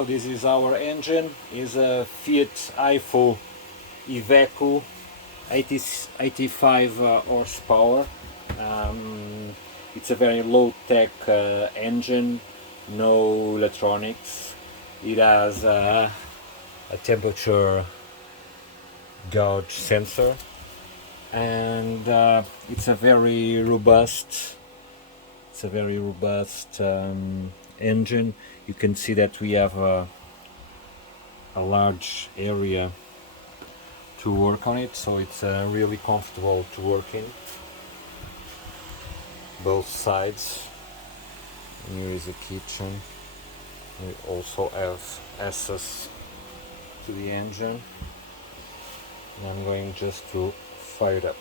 So this is our engine. Is a Fiat IFO Iveco 85 horsepower. It's a very low-tech engine, no electronics. It has a temperature gauge sensor, and it's a very robust. It's a very robust engine. You can see that we have a large area to work on it, so it's really comfortable to work in. Both sides. And here is a kitchen. We also have access to the engine. And I'm going just to fire it up.